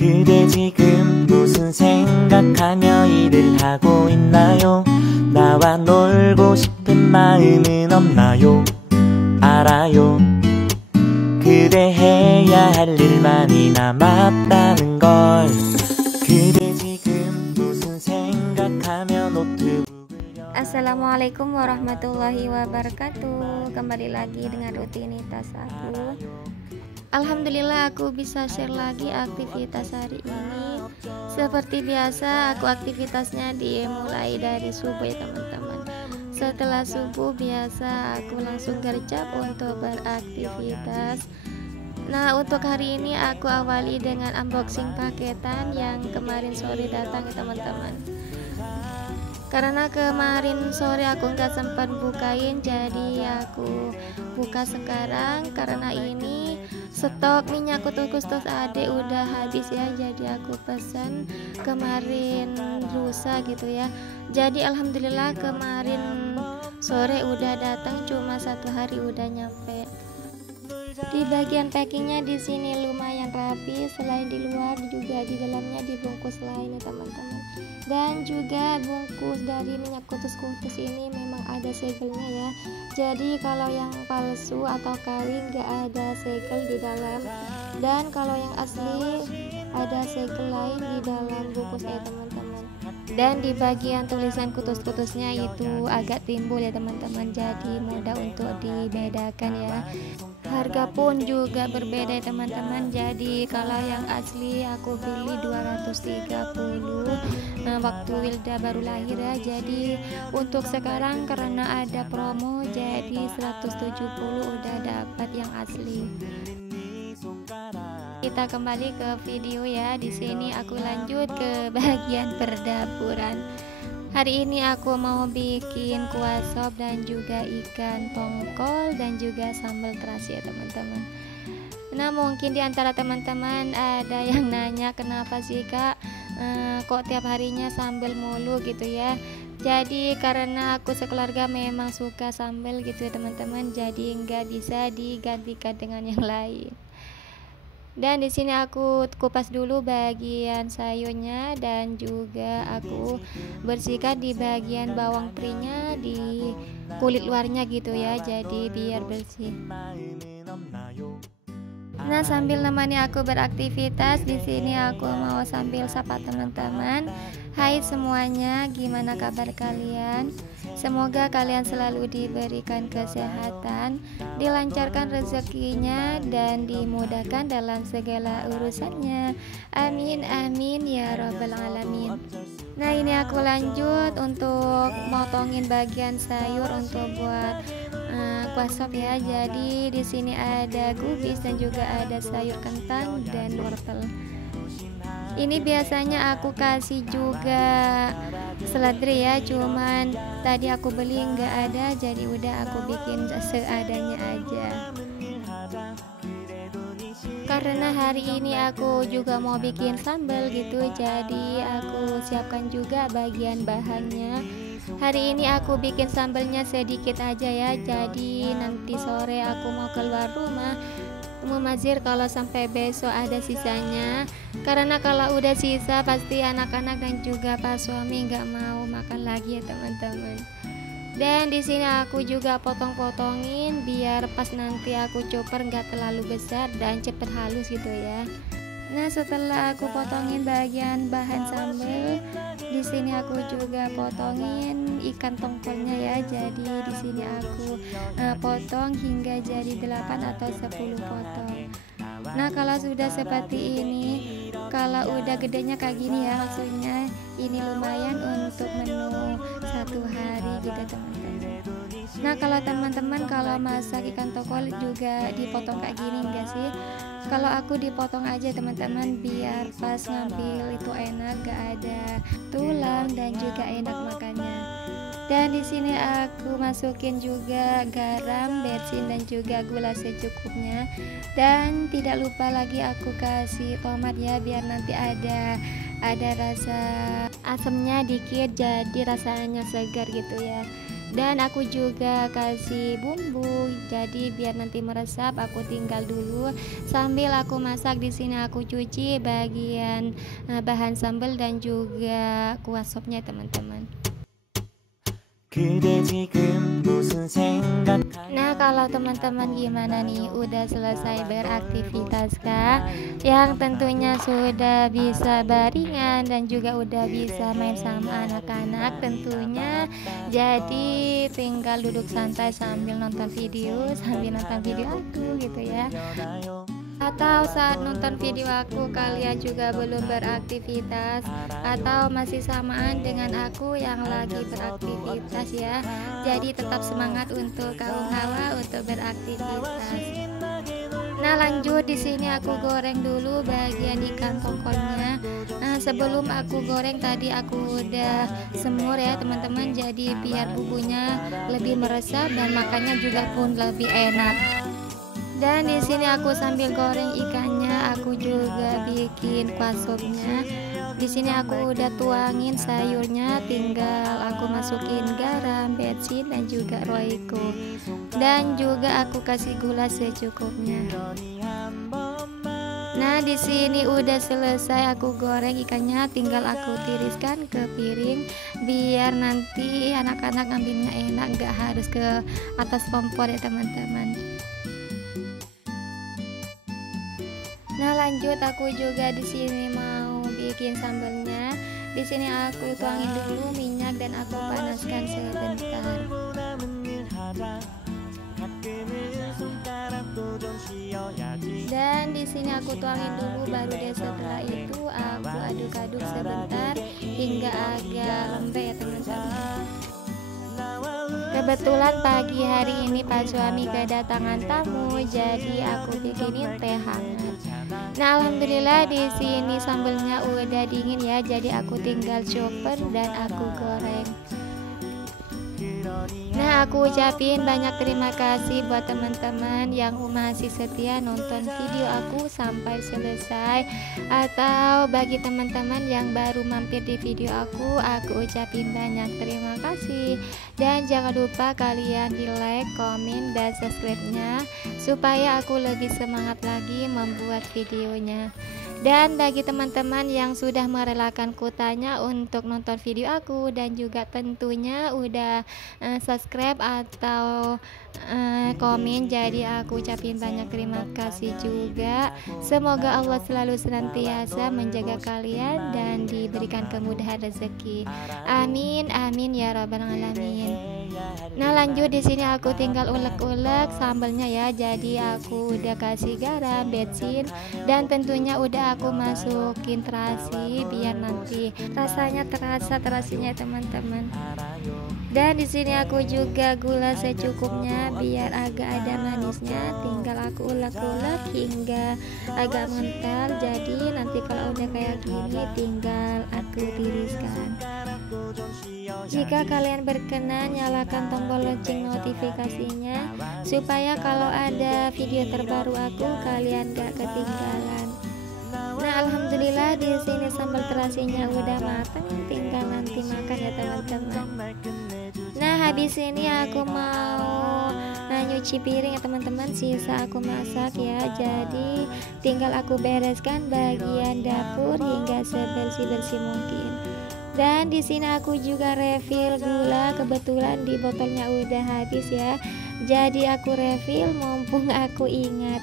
그대 지금 무슨 생각하며 일을 하고 있나요? 나와 놀고 싶은 마음은 없나요? 알아요. 그대 해야 할 일만이 남았다는 걸. 그대 지금 무슨 생각하며 노트북을 Assalamualaikum warahmatullahi wabarakatuh. Kembali lagi dengan rutinitas aku. Alhamdulillah aku bisa share lagi aktivitas hari ini. Seperti biasa aku aktivitasnya dimulai dari subuh ya teman-teman. Setelah subuh biasa aku langsung gercep untuk beraktivitas. Nah, untuk hari ini aku awali dengan unboxing paketan yang kemarin sore datang ya teman-teman. Karena kemarin sore aku nggak sempat bukain, jadi aku buka sekarang. Karena ini stok minyak kukus tos ade udah habis ya, jadi aku pesan kemarin lusa gitu ya. Jadi alhamdulillah kemarin sore udah datang, cuma 1 hari udah nyampe. Di bagian packingnya di sini lumayan rapi, selain di luar juga di dalamnya dibungkus lain ya teman-teman. Dan juga bungkus dari minyak kukus ini memang ada segelnya ya. Jadi kalau yang palsu atau KW nggak ada segel di dalam, dan kalau yang asli ada segel lain di dalam bungkusnya ya teman-teman. Dan di bagian tulisan kutus-kutusnya itu agak timbul ya teman-teman, jadi mudah untuk dibedakan ya. Harga pun juga berbeda ya teman-teman. Jadi kalau yang asli aku beli 230 waktu Wilda baru lahir ya. Jadi untuk sekarang karena ada promo jadi 170 udah dapat yang asli. Kita kembali ke video ya. Di sini aku lanjut ke bagian perdapuran. Hari ini aku mau bikin kuah sop dan juga ikan tongkol dan juga sambal terasi ya teman-teman. Nah, mungkin di antara teman-teman ada yang nanya kenapa sih kak kok tiap harinya sambal mulu gitu ya. Jadi karena aku sekeluarga memang suka sambal gitu ya teman-teman, jadi nggak bisa digantikan dengan yang lain. Dan di sini aku kupas dulu bagian sayurnya dan juga aku bersihkan di bagian bawang prinya, di kulit luarnya gitu ya, jadi biar bersih. Nah, sambil nemani aku beraktivitas di sini aku mau sambil sapa teman-teman. Hai semuanya, gimana kabar kalian? Semoga kalian selalu diberikan kesehatan, dilancarkan rezekinya, dan dimudahkan dalam segala urusannya. Amin amin ya rabbal alamin. Nah, ini aku lanjut untuk motongin bagian sayur untuk buat kuah sop ya. Jadi di sini ada kubis dan juga ada sayur kentang dan wortel. Ini biasanya aku kasih juga seledri ya, cuman tadi aku beli nggak ada, jadi udah aku bikin seadanya aja. Karena hari ini aku juga mau bikin sambal gitu, jadi aku siapkan juga bagian bahannya. Hari ini aku bikin sambalnya sedikit aja ya, jadi nanti sore aku mau keluar rumah mumazir kalau sampai besok ada sisanya. Karena kalau udah sisa pasti anak-anak dan juga pak suami nggak mau makan lagi ya teman-teman. Dan di sini aku juga potong-potongin biar pas nanti aku chopper nggak terlalu besar dan cepet halus gitu ya. Nah, setelah aku potongin bagian bahan sambal, di sini aku juga potongin ikan tongkolnya ya. Jadi di sini aku potong hingga jadi 8 atau 10 potong. Nah, kalau sudah seperti ini, kalau udah gedenya kayak gini ya, maksudnya ini lumayan untuk menu 1 hari gitu teman-teman. Nah, kalau teman-teman kalau masak ikan tongkol juga dipotong kayak gini enggak sih? Kalau aku dipotong aja teman-teman biar pas ngambil itu enak, gak ada tulang dan juga enak makannya. Dan di sini aku masukin juga garam, bensin dan juga gula secukupnya. Dan tidak lupa lagi aku kasih tomat ya biar nanti ada rasa asamnya dikit, jadi rasanya segar gitu ya. Dan aku juga kasih bumbu, jadi biar nanti meresap aku tinggal dulu sambil aku masak. Di sini aku cuci bagian bahan sambal dan juga kuah sopnya teman-teman. Nah, kalau teman-teman gimana nih, udah selesai beraktivitas kah? Yang tentunya sudah bisa baringan dan juga udah bisa main sama anak-anak tentunya. Jadi tinggal duduk santai sambil nonton video aku gitu ya. Atau saat nonton video aku kalian juga belum beraktivitas atau masih samaan dengan aku yang lagi beraktivitas ya. Jadi tetap semangat untuk kaum hawa untuk beraktivitas. Nah, lanjut di sini aku goreng dulu bagian ikan tongkolnya. Nah, sebelum aku goreng tadi aku udah semur ya teman-teman. Jadi biar bumbunya lebih meresap dan makannya juga pun lebih enak. Dan di sini aku sambil goreng ikannya, aku juga bikin kuah sopnya. Di sini aku udah tuangin sayurnya, tinggal aku masukin garam, bensin dan juga roiko. Dan juga aku kasih gula secukupnya. Nah, di sini udah selesai aku goreng ikannya, tinggal aku tiriskan ke piring biar nanti anak-anak ngambilnya enak, gak harus ke atas kompor ya teman-teman. Nah, lanjut aku juga di sini mau bikin sambalnya. Di sini aku tuangin dulu minyak dan aku panaskan sebentar. Dan di sini aku tuangin dulu, baru deh setelah itu aku aduk-aduk sebentar hingga agak lembek ya teman-teman. Kebetulan pagi hari ini Pak suami kedatangan tamu, jadi aku bikinin teh hangat. Nah, alhamdulillah di sini sambelnya udah dingin ya, jadi aku tinggal chopper dan aku goreng. Nah, aku ucapin banyak terima kasih buat teman-teman yang masih setia nonton video aku sampai selesai. Atau bagi teman-teman yang baru mampir di video aku ucapin banyak terima kasih. Dan jangan lupa kalian di like, komen, dan subscribe-nya supaya aku lebih semangat lagi membuat videonya. Dan bagi teman-teman yang sudah merelakan kuotanya untuk nonton video aku dan juga tentunya udah subscribe atau komen, jadi aku ucapin banyak terima kasih juga. Semoga Allah selalu senantiasa menjaga kalian dan diberikan kemudahan rezeki. Amin amin ya rabbal alamin. Nah, lanjut di sini aku tinggal ulek-ulek sambalnya ya. Jadi aku udah kasih garam, bensin, dan tentunya udah aku masukin terasi biar nanti rasanya terasa terasinya teman-teman. Dan di sini aku juga gula secukupnya biar agak ada manisnya. Tinggal aku ulek-ulek hingga agak mental. Jadi nanti kalau udah kayak gini tinggal aku tiriskan. Jika kalian berkenan, nyalakan tombol lonceng notifikasinya supaya kalau ada video terbaru aku kalian gak ketinggalan. Nah, alhamdulillah di sini sambal terasinya udah matang, tinggal nanti makan ya teman-teman. Nah, habis ini aku mau nyuci piring ya teman-teman, sisa aku masak ya. Jadi tinggal aku bereskan bagian dapur hingga sebersih-bersih mungkin. Dan di sini aku juga refill gula, kebetulan di botolnya udah habis ya. Jadi aku refill mumpung aku ingat.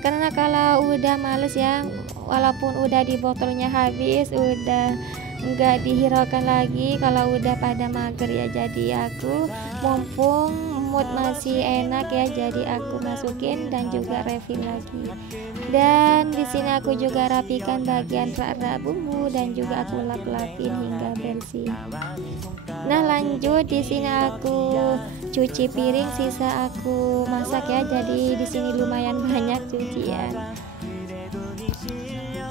Karena kalau udah males ya, walaupun udah di botolnya habis, udah nggak dihiraukan lagi kalau udah pada mager ya. Jadi aku mumpung mood masih enak ya, jadi aku masukin dan juga refill lagi. Dan di sini aku juga rapikan bagian rak-rak bumbu dan juga aku lap-lapin hingga bersih. Nah, lanjut di sini aku cuci piring sisa aku masak ya. Jadi di sini lumayan banyak cucian.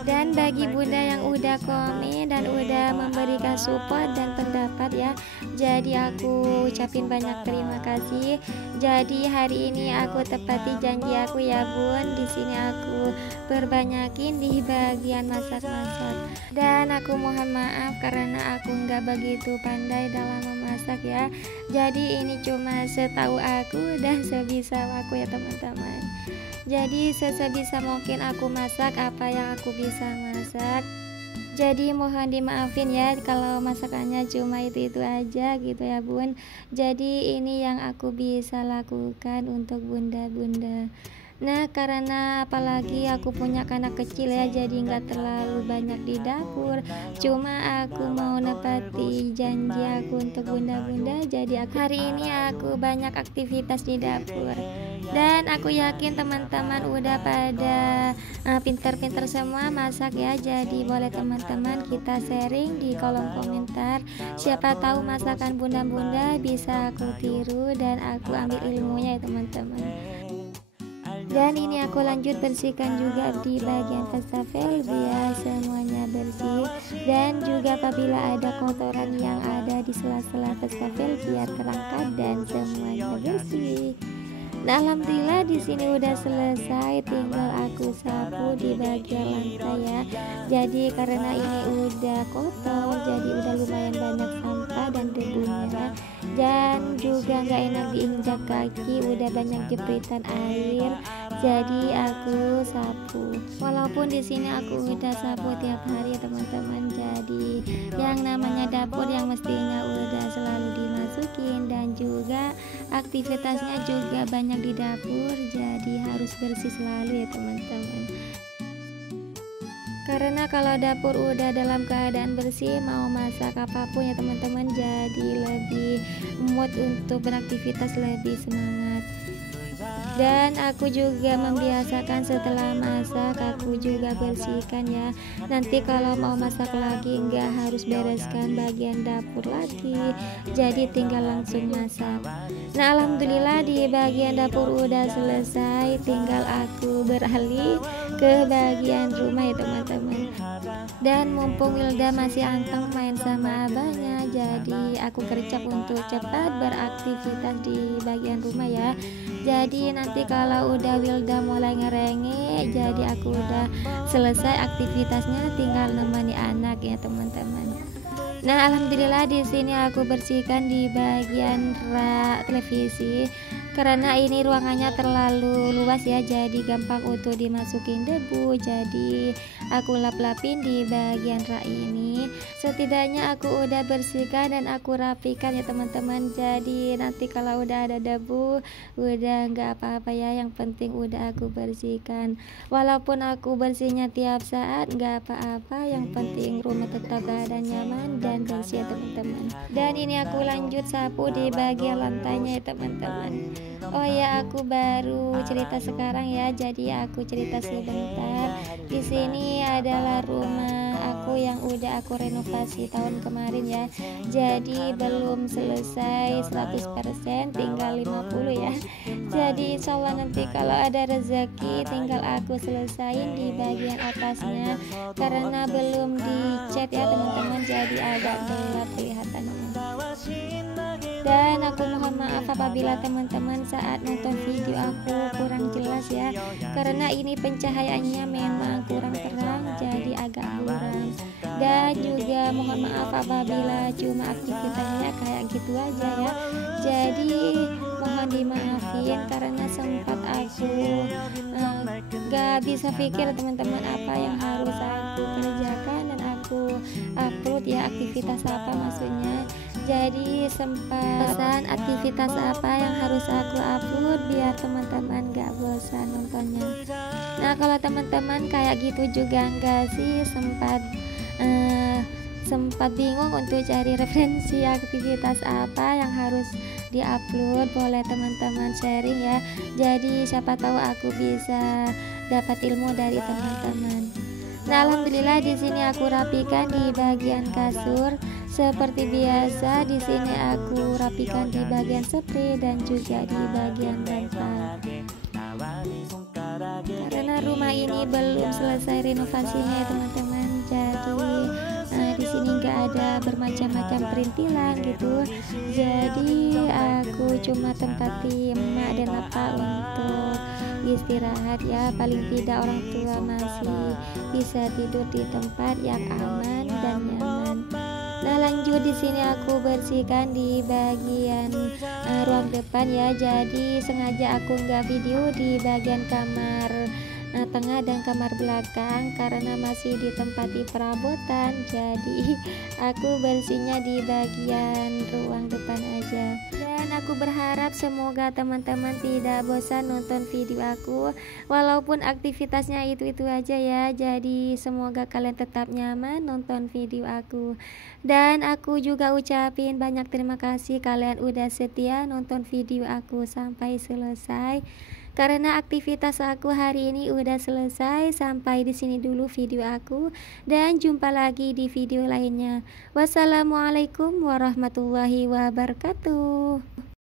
Dan bagi bunda yang udah komen dan udah memberikan support dan pendapat ya, jadi aku ucapin banyak terima kasih. Jadi hari ini aku tepati janji aku ya bun. Di sini aku perbanyakin di bagian masak-masak. Dan aku mohon maaf karena aku nggak begitu pandai dalam memasak masak ya. Jadi ini cuma setahu aku dan sebisa aku ya teman-teman. Jadi sebisa mungkin aku masak apa yang aku bisa masak. Jadi mohon dimaafin ya kalau masakannya cuma itu aja gitu ya bun. Jadi ini yang aku bisa lakukan untuk bunda-bunda. Nah karena apalagi aku punya anak kecil ya, jadi nggak terlalu banyak di dapur. Cuma aku mau nepati janji aku untuk bunda-bunda. Jadi hari ini aku banyak aktivitas di dapur. Dan aku yakin teman-teman udah pada pinter-pinter semua masak ya. Jadi boleh teman-teman kita sharing di kolom komentar. Siapa tahu masakan bunda-bunda bisa aku tiru dan aku ambil ilmunya ya teman-teman. Dan ini aku lanjut bersihkan juga di bagian wastafel biar semuanya bersih. Dan juga apabila ada kotoran yang ada di sela-sela wastafel biar terangkat dan semuanya bersih. Nah alhamdulillah di sini udah selesai, tinggal aku sapu di bagian lantai ya. Jadi karena ini udah kotor, jadi udah lumayan banyak sampah dan debunya. Dan juga nggak enak diinjak kaki, udah banyak jepritan air. Jadi aku sapu. Walaupun di sini aku udah sapu tiap hari ya teman-teman. Jadi yang namanya dapur yang mestinya udah selalu dimasukin dan juga aktivitasnya juga banyak di dapur, jadi harus bersih selalu ya teman-teman. Karena kalau dapur udah dalam keadaan bersih, mau masak apapun ya teman-teman, jadi lebih mood untuk beraktivitas lebih semangat. Dan aku juga membiasakan setelah masak aku juga bersihkan ya. Nanti kalau mau masak lagi nggak harus bereskan bagian dapur lagi, jadi tinggal langsung masak. Nah alhamdulillah di bagian dapur udah selesai, tinggal aku beralih ke bagian rumah ya teman-teman. Dan mumpung Wilda masih anteng main sama abahnya, jadi aku kerjap untuk cepat beraktivitas di bagian rumah ya. Jadi nanti kalau udah Wilda mulai ngerengek, jadi aku udah selesai aktivitasnya, tinggal nemani anak ya teman-teman. Nah alhamdulillah di sini aku bersihkan di bagian rak televisi karena ini ruangannya terlalu luas ya, jadi gampang untuk dimasukin debu. Jadi aku lap-lapin di bagian rak ini. Setidaknya aku udah bersihkan dan aku rapikan ya teman-teman. Jadi nanti kalau udah ada debu udah nggak apa-apa ya, yang penting udah aku bersihkan. Walaupun aku bersihnya tiap saat nggak apa-apa, yang penting rumah tetap keadaan nyaman dan bersih ya teman-teman. Dan ini aku lanjut sapu di bagian lantainya ya teman-teman. Oh ya, aku baru cerita sekarang ya, jadi aku cerita sebentar. Di sini adalah rumah aku yang udah aku renovasi tahun kemarin ya. Jadi belum selesai 100%, tinggal 50 ya. Jadi insyaallah nanti kalau ada rezeki tinggal aku selesain di bagian atasnya karena belum dicat ya teman-teman, jadi agak gelap kelihatannya. Dan aku mohon maaf apabila teman-teman saat nonton video aku kurang jelas ya, karena ini pencahayaannya memang kurang terang, jadi agak kurang. Dan juga mohon maaf apabila cuma aktivitasnya kayak gitu aja ya, jadi mohon dimaafin karena sempat aku gak bisa pikir teman-teman apa yang harus aku kerjakan dan aku upload ya, aktivitas apa maksudnya. Jadi sempat pesan aktivitas apa yang harus aku upload biar teman-teman gak bosan nontonnya. Nah kalau teman-teman kayak gitu juga enggak sih, sempat bingung untuk cari referensi aktivitas apa yang harus diupload, boleh teman-teman sharing ya. Jadi siapa tahu aku bisa dapat ilmu dari teman-teman. Nah alhamdulillah di sini aku rapikan di bagian kasur. Seperti biasa di sini aku rapikan di bagian spray dan juga di bagian bantal. Karena rumah ini belum selesai renovasinya ya teman-teman. Jadi di sini nggak ada bermacam-macam perintilan gitu. Jadi aku cuma tempati emak dan bapak untuk istirahat ya, paling tidak orang tua masih bisa tidur di tempat yang aman dan nyaman. Nah, lanjut di sini aku bersihkan di bagian ruang depan ya. Jadi sengaja aku nggak video di bagian kamar tengah dan kamar belakang karena masih ditempati perabotan. Jadi aku bersihnya di bagian ruang depan aja. Dan aku berharap semoga teman-teman tidak bosan nonton video aku, walaupun aktivitasnya itu-itu aja ya. Jadi semoga kalian tetap nyaman nonton video aku. Dan aku juga ucapin banyak terima kasih kalian udah setia nonton video aku sampai selesai. Karena aktivitas aku hari ini udah selesai. Sampai di sini dulu video aku, dan jumpa lagi di video lainnya. Wassalamualaikum warahmatullahi wabarakatuh.